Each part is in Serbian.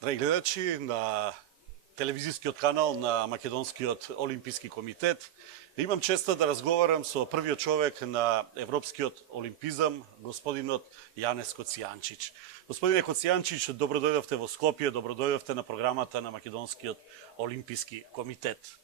Драги гледачи на телевизискиот канал на Македонскиот олимписки комитет, имам честа да разговарам со првиот човек на европскиот олимпизам, господинот Јанес Коцијанчич. Господине Коцијанчич, добро дојдовте во Скопје, добро дојдовте на програмата на Македонскиот олимписки комитет.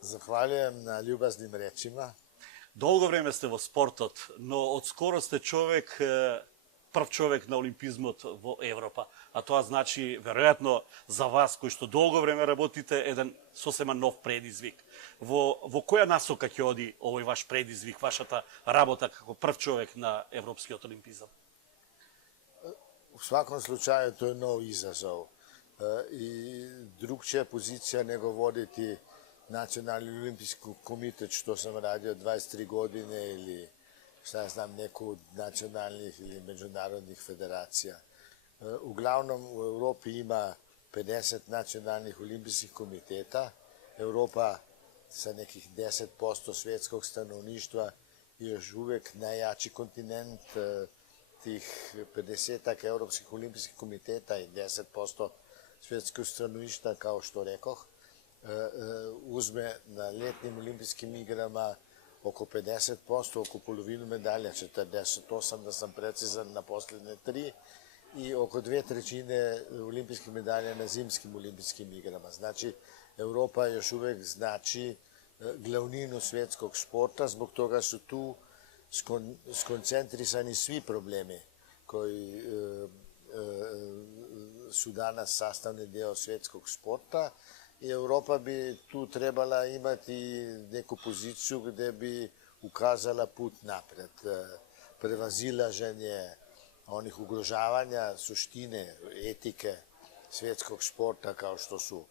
Захвалjujem на љубазним речима. Долго време сте во спортот, но од скоро сте човек, прв човек на олимпизмот во Европа. А тоа значи, веројатно, за вас, кои што долго време работите, еден сосема нов предизвик. Во која насока ќе оди овој ваш предизвик, вашата работа како прв човек на Европскиот олимпизам? U svakom slučaju to je nov izazov i drugčija pozicija nego voditi Nacionalni olimpijski komitet, što sam radio 23 godine ili šta ja znam, neku od nacionalnih ili međunarodnih federacija. Uglavnom u Europi ima 50 nacionalnih olimpijskih komiteta. Europa sa nekih 10% svjetskog stanovništva je još uvek najjači kontinent. Tih 50-ak evropskih olimpijskih komiteta i 10% svjetskog stanovništva, kao što rekoh, uzme na letnim olimpijskim igrama oko 50%, oko polovinu medalja, 48 da sam precizan na posljednje 3, i oko 2/3 olimpijskih medalja na zimskim olimpijskim igrama. Znači, Europa još uvek znači glavninu svjetskog sporta, zbog toga su tu skoncentrisani svi problemi koji su danas sastavni deo svjetskog sporta i Europa bi tu trebala imati neku poziciju gde bi ukazala put napred, prevazilaženje onih ugrožavanja suštine, etike svjetskog sporta kao što su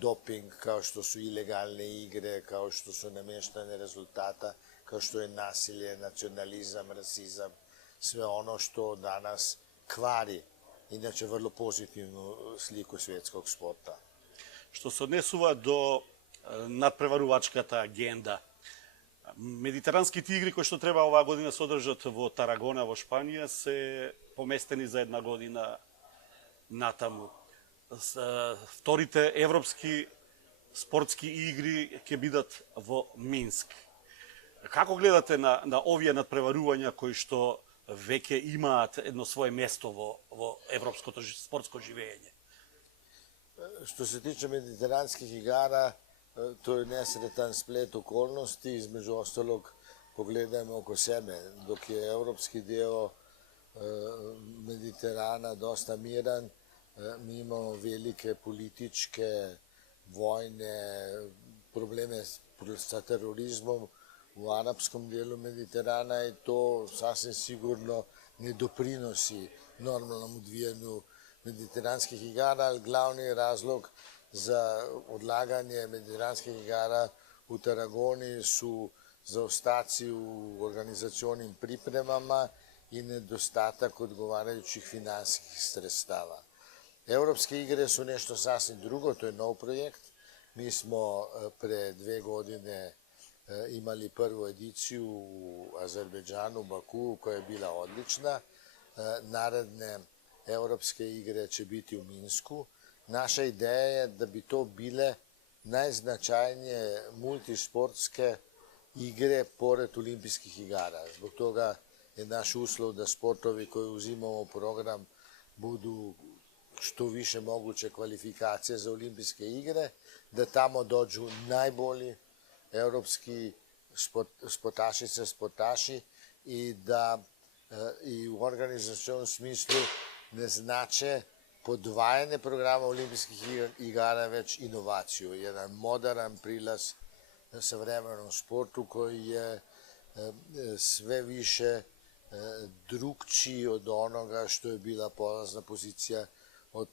doping, kao što su ilegalne igre, kao što su nameštanje rezultata, kao što je nasilje, nacionalizam, rasizam, sve ono što danas kvari inače vrlo pozitivnu sliku svjetskog sporta. Што се однесува до надпреварувачката агенда, медитеранските игри кои што треба оваа година се одржат во Тарагона во Шпанија се поместени за една година натаму. Вторите европски спортски игри ќе бидат во Минск. Како гледате на овие надпреварувања кои што веќе имаат едно свое место во европското спортско живење? Što se tiče mediteranskih igara, to je nesretan splet okolnosti, između ostalog pogledajmo oko sebe, dok je evropski deo Mediterana dosta miran, mi imamo velike političke, vojne probleme sa terorizmom u arapskom delu Mediterana i to sasvim sigurno ne doprinosi normalnom odvijanju mediteranskih igara, ali glavni razlog za odlaganje mediteranskih igara u Taragoni su zaostaci u organizacionim pripremama i nedostatak odgovarajućih finansijskih sredstava. Evropske igre su nešto sasvim drugo, to je nov projekt. Mi smo pre 2 godine imali prvu ediciju u Azerbejdžanu, Baku, koja je bila odlična. Naredne Evropske igre će biti u Minsku. Naša ideja je da bi to bile najznačajnije multisportske igre pored olimpijskih igara. Zbog toga je naš uslov da sportovi koji uzimamo u program budu što više moguće kvalifikacije za olimpijske igre, da tamo dođu najbolji evropski sportašice, sportaši i da i u organizacionom smislu ne znače podvajanje programa olimpijskih igara, već inovaciju. Jedan moderan prilaz savremenom sportu koji je sve više drugčiji od onoga što je bila polazna pozicija od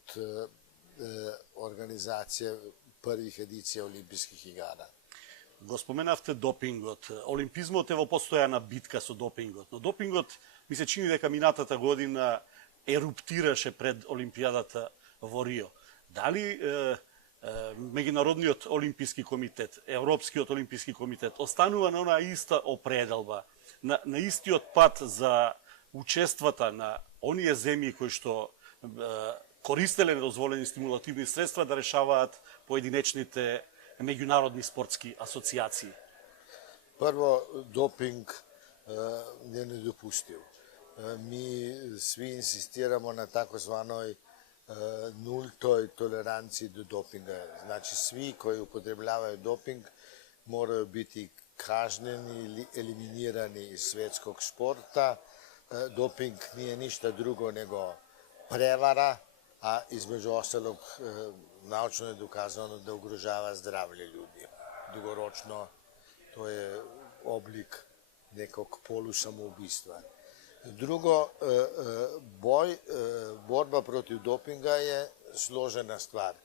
organizacije prvih edicija olimpijskih igara. Го споменавте допингот. Олимпизмот е во постојана битка со допингот, но допингот ми се чини дека минатата година еруптираше пред Олимпијадата во Рио. Дали Меѓународниот олимписки комитет, Европскиот олимписки комитет останува на онаа иста определба, на истиот пат за учествата на оние земји кои што користеле недозволени стимулативни средства да решаваат поединечните меѓународни спортски асоцијации? Prvo, doping je nedopustiv. Mi svi insistiramo na takozvanoj nultoj toleranciji do dopinga. Znači, svi koji upotrebljavaju doping moraju biti kažnjeni ili eliminirani iz svetskog sporta. Doping nije ništa drugo nego prevara, a između ostalog naučno je dokazano da ugrožava zdravlje ljudi. Dugoročno to je oblik nekog polusamoubistva. Drugo, borba protiv dopinga je složena stvar,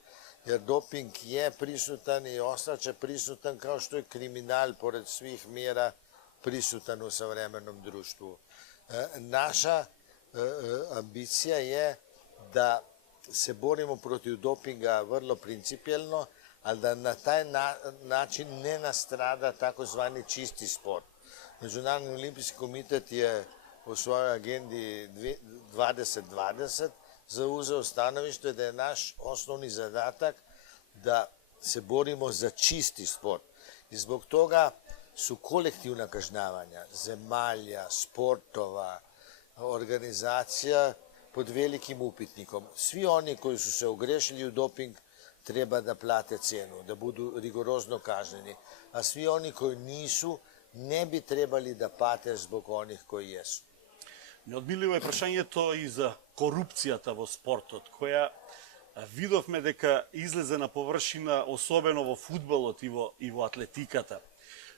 jer doping je prisutan i ostaće prisutan kao što je kriminal, pored svih mjera, prisutan u savremenom društvu. Naša ambicija je da se borimo protiv dopinga vrlo principijelno, ali da na taj način ne nastrada takozvani čisti sport. Međunarodni olimpijski komitet je u svojoj agendi 2020 zauzeo stanovište da je naš osnovni zadatak da se borimo za čisti sport. I zbog toga su kolektivna kažnjavanja zemalja, sportova, organizacija pod velikim upitnikom. Svi oni koji su se ogrešili u doping treba da plate cenu, da budu rigorozno kažnjeni, a svi oni koji nisu ne bi trebali da pate zbog onih koji jesu. Неодмиливо е прашањето и за корупцијата во спортот, која видовме дека излезе на површина, особено во фудбалот и во атлетиката.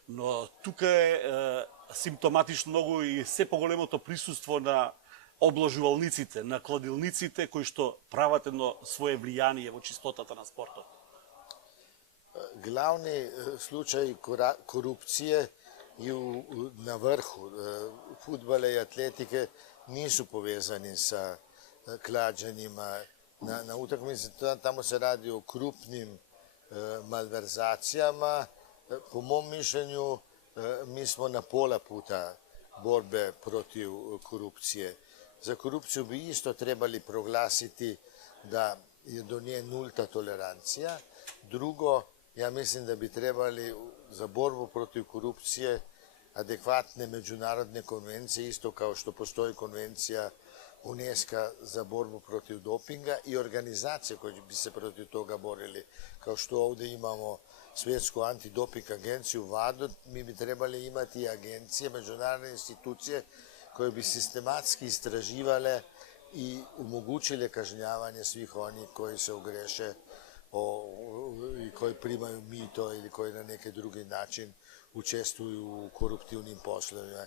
Но тука е симптоматично многу и се поголемото присуство на обложувалниците, на кладилниците, кои што прават едно свое влијание во чистотата на спортот. Glavni slučaj korupcije i na vrhu fudbala i atletike nisu povezani sa klađanjima na utakmici. Tamo se radi o krupnim malverzacijama. Po mom mišljenju, mi smo na pola puta borbe protiv korupcije. Za korupciju bi isto trebali proglasiti da je do nje nulta tolerancija. Drugo, ja mislim da bi trebali za borbu protiv korupcije adekvatne međunarodne konvencije, isto kao što postoji konvencija UNESCO za borbu protiv dopinga i organizacije koje bi se protiv toga borili. Kao što ovdje imamo Svjetsku antidoping agenciju, WADA, mi bi trebali imati agencije, međunarodne institucije koje bi sistematski istraživale i omogućile kažnjavanje svih onih koji se ogreše i koji primaju mito ili koji na neki drugi način učestvuju u koruptivnim poslovima.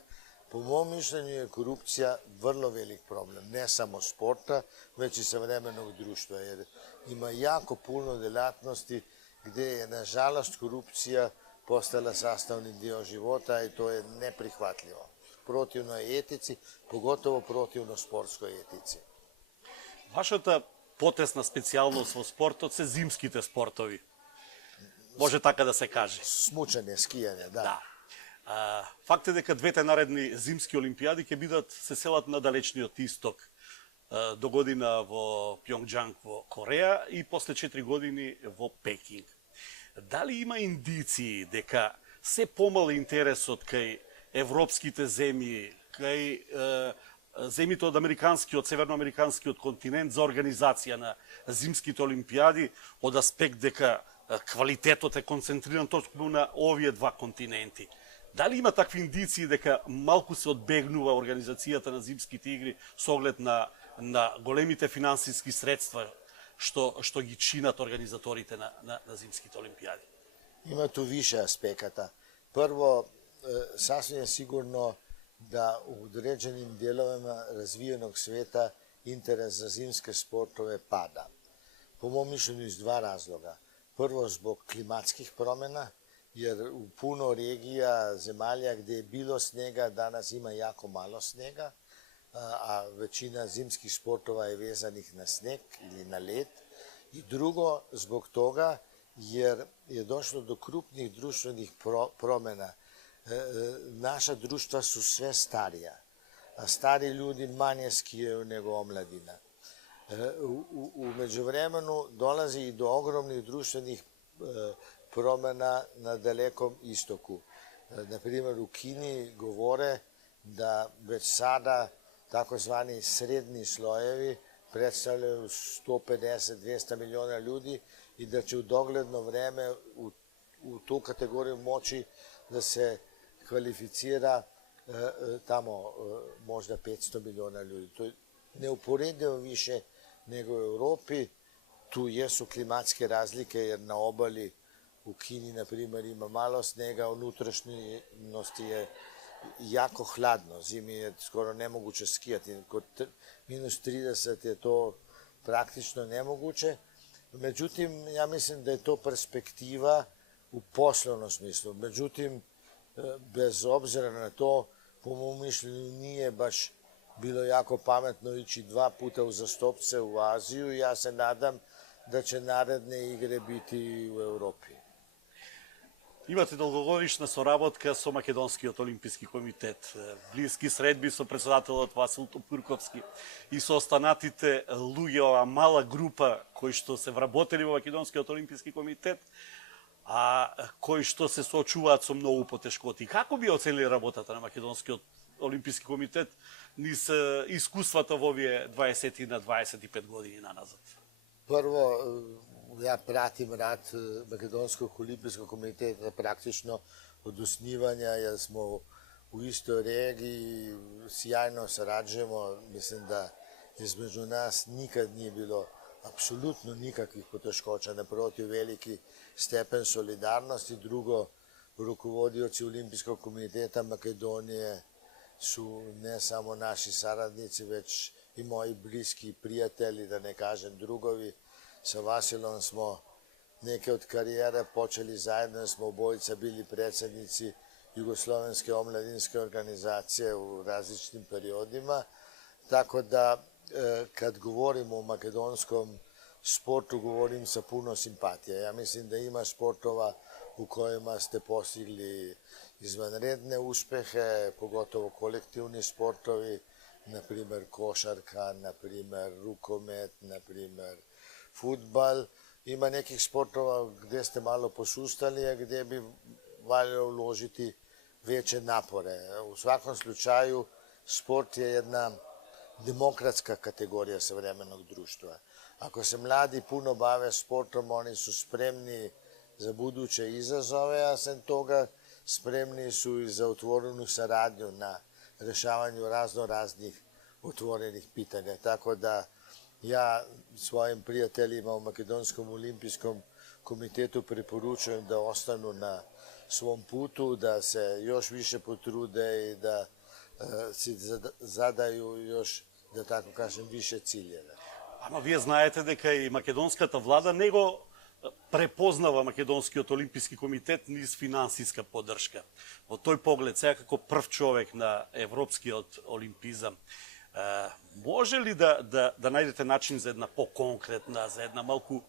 Po mom mišljenju je korupcija vrlo velik problem, ne samo sporta, već i savremenog društva, jer ima jako puno delatnosti gdje je, nažalost, korupcija postala sastavni dio života i to je neprihvatljivo. Protivno je etici, pogotovo protivno sportskoj etici. Вашата потесна специјалност во спортот се зимските спортови. Може така да се каже. Смучање, скијање, да. Да. Факт е дека двете наредни зимски олимпијади ќе бидат се селат на далечниот исток. До година во Пјонгџанг во Кореја и после 4 години во Пекинг. Дали има индиции дека се помал интересот кај европските земји, кај земјите од американскиот, северноамериканскиот континент за организација на зимските олимпијади од аспект дека квалитетот е концентриран точно на овие два континенти? Дали има такви индиции дека малку се одбегнува организацијата на зимските игри со оглед на големите финансиски средства што ги чинат организаторите на зимските олимпијади? Има ту више аспеката. Прво, sasvim je sigurno da u određenim dijelovima razvijenog svijeta interes za zimske sportove pada. Po mom mišljenju iz dva razloga. Prvo, zbog klimatskih promjena, jer u puno regija, zemalja gdje je bilo snega, danas ima jako malo snega, a većina zimskih sportova je vezanih na sneg ili na led. I drugo, zbog toga jer je došlo do krupnih društvenih promjena. Naša društva su sve starija, a stari ljudi manje skijaju nego omladina. U međuvremenu dolazi i do ogromnih društvenih promjena na Dalekom istoku. Naprimjer, u Kini govore da već sada takozvani srednji slojevi predstavljaju 150-200 miliona ljudi i da će u dogledno vreme u tu kategoriju moći da se kvalificira tamo možda 500 miliona ljudi. To je neuporedivo više nego u Evropi. Tu jesu klimatske razlike jer na obali u Kini, na primjer, ima malo snega, a unutrašnjosti je jako hladno. Zimi je skoro nemoguće skijati. Kod minus 30 je to praktično nemoguće. Međutim, ja mislim da je to perspektiva u poslovnom smislu. Međutim, bez obzira na to, po mom mišljenju nije baš bilo jako pametno ići 2 puta uzastopce u Aziju i ja se nadam da će naredne igre biti u Evropi. Имате долгогодишна соработка со Македонскиот олимписки комитет, блиски средби со председателот Васил Топурковски и со останатите луѓе, ова мала група кои што се вработени во Македонскиот олимписки комитет, а кои што се соочуваат со многу потешкоти. Како би оценили работата на Македонскиот олимписки комитет низ искуствата во овие 20 на 25 години наназад? Prvo, ja pratim rad Makedonskog olimpijskog komiteta praktično od osnivanja, jer smo u istoj regiji, sjajno sarađujemo. Mislim da između nas nikad nije bilo apsolutno nikakvih poteškoća, naprotiv, veliki stepen solidarnosti. Drugo, rukovodioci Olimpijskog komiteta Makedonije su ne samo naši saradnici, već i moji bliski prijatelji, da ne kažem drugovi. Sa Vasilom smo neke od karijere počeli zajedno, smo obojica bili predsjednici Jugoslovenske omladinske organizacije u različitim periodima. Tako da, kad govorimo o makedonskom sportu, govorim sa puno simpatije. Ja mislim da ima sportova u kojima ste postigli izvanredne uspehe, pogotovo kolektivni sportovi, na primjer košarka, na primjer rukomet, na primjer fudbal. Ima nekih sportova gdje ste malo posustali, a gdje bi valjalo uložiti veće napore. U svakom slučaju, sport je jedna demokratska kategorija savremenog društva. Ako se mladi puno bave sportom, oni su spremni za buduće izazove, a sem toga spremni su i za otvorenu saradnju na rešavanju raznih otvorenih pitanja. Tako da ja svojim prijateljima u Makedonskom olimpijskom komitetu preporučujem da ostanu na svom putu, da se još više potrude i da si zadaju još, da tako kažem, više ciljeve. Ама вие знаете дека и македонската влада не го препознава Македонскиот олимписки комитет низ финансиска поддршка. Во тој поглед, сега како прв човек на европскиот олимпизам, може ли да најдете начин за една по-конкретна, за една малку,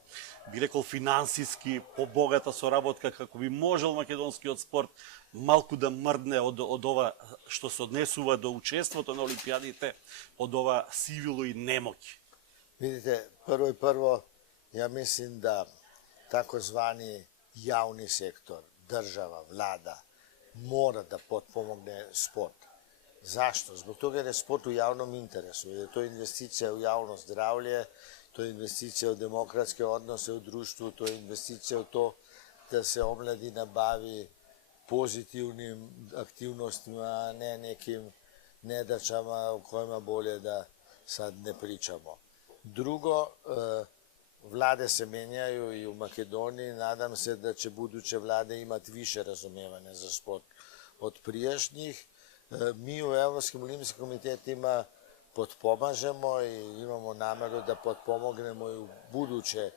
би рекол, финансиски побогата соработка, како би можел македонскиот спорт малку да мрдне од ова што се однесува до учеството на олимпиадите, од ова сивило и немоќ? Vidite, prvo, ja mislim da takozvani javni sektor, država, vlada, mora da potpomogne sport. Zašto? Zbog toga jer je sport u javnom interesu, jer je to investicija u javno zdravlje, to je investicija u demokratske odnose u društvu, to je investicija u to da se omladina bavi pozitivnim aktivnostima, a ne nekim nedaćama o kojima bolje da sad ne pričamo. Drugo, vlade se menjaju i u Makedoniji. Nadam se da će buduće vlade imati više razumijevanja za sport od prijašnjih. Mi u Evropskim olimpijskim komitetima potpomažemo i imamo nameru da potpomognemo i u buduće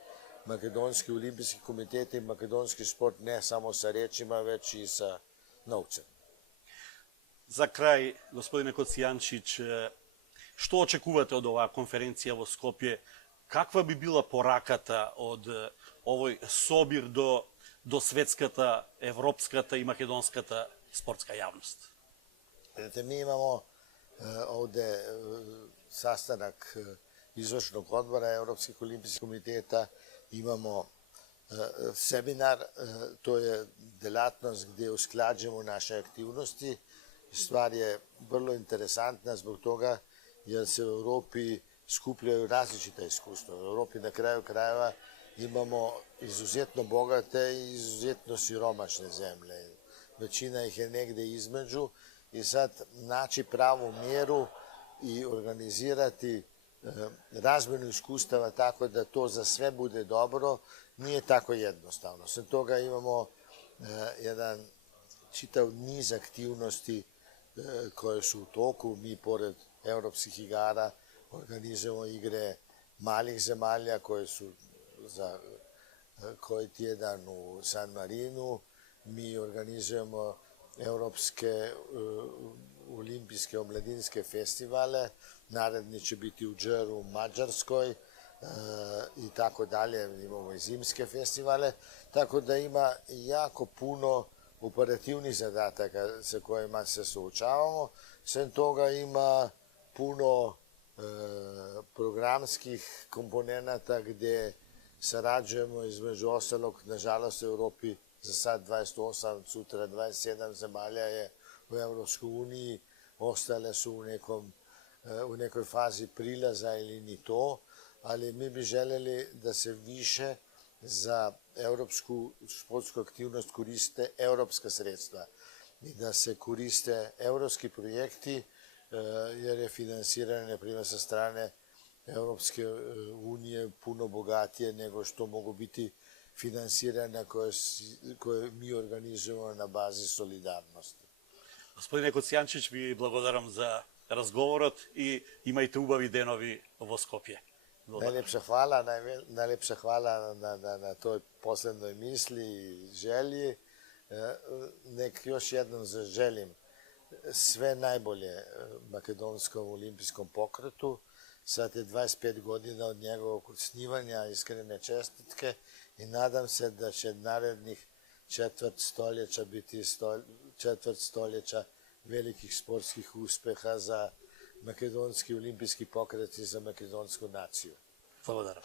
Makedonski olimpijski komitet i makedonski sport ne samo sa rečima, već i sa novcem. За крај, господине Коцијанчич, што очекувате од оваа конференција во Скопје? Каква би била пораката од овој собир до светската, европската и македонската спортска јавност? Mi imamo ovde sastanak izvršnog odbora Europskih olimpijskih komiteta, imamo seminar, to je delatnost gdje usklađujemo naše aktivnosti. Stvar je vrlo interesantna zbog toga jer se u Europi skupljaju različita iskustva. U Europi na kraju krajeva imamo izuzetno bogate i izuzetno siromašne zemlje. Većina ih je negdje između i sad naći pravu mjeru i organizirati razmjenu iskustava tako da to za sve bude dobro nije tako jednostavno. Sem toga imamo jedan čitav niz aktivnosti koje su u toku. Mi pored europskih igara organizujemo igre malih zemalja koje su za koji tjedan u San Marinu. Mi organizujemo europske olimpijske omladinske festivale. Naredni će biti u Džeru u Mađarskoj i tako dalje. Imamo i zimske festivale. Tako da ima jako puno operativnih zadataka sa kojima se suočavamo. Sem toga ima puno programskih komponenata gdje sarađujemo između ostalog, nažalost u Europi za sad 28, sutra 27 zemalja je u Europskoj uniji, ostale su u nekoj fazi prilaza ili ni to, ali mi bi željeli da se više za europsku sportsku aktivnost koriste europska sredstva i da se koriste europski projekti jer je finansiranje, na primjer, sa strane Europske unije puno bogatije nego što mogu biti finansiranja koje mi organizujemo na bazi solidarnosti. Gospodine Kocijančić, vi благодарам za razgovorot i imajte ubavi denovi vo Skopje. Najlepša hvala na toj posljednoj misli i želji. Nek još jednom zaželim sve najbolje makedonskom olimpijskom pokretu. Sad je 25 godina od njegovog osnivanja, iskrene čestitke i nadam se da će narednih četvrt stoljeća biti četvrt stoljeća velikih sportskih uspeha za makedonski olimpijski pokret i za makedonsku naciju. Благодарам.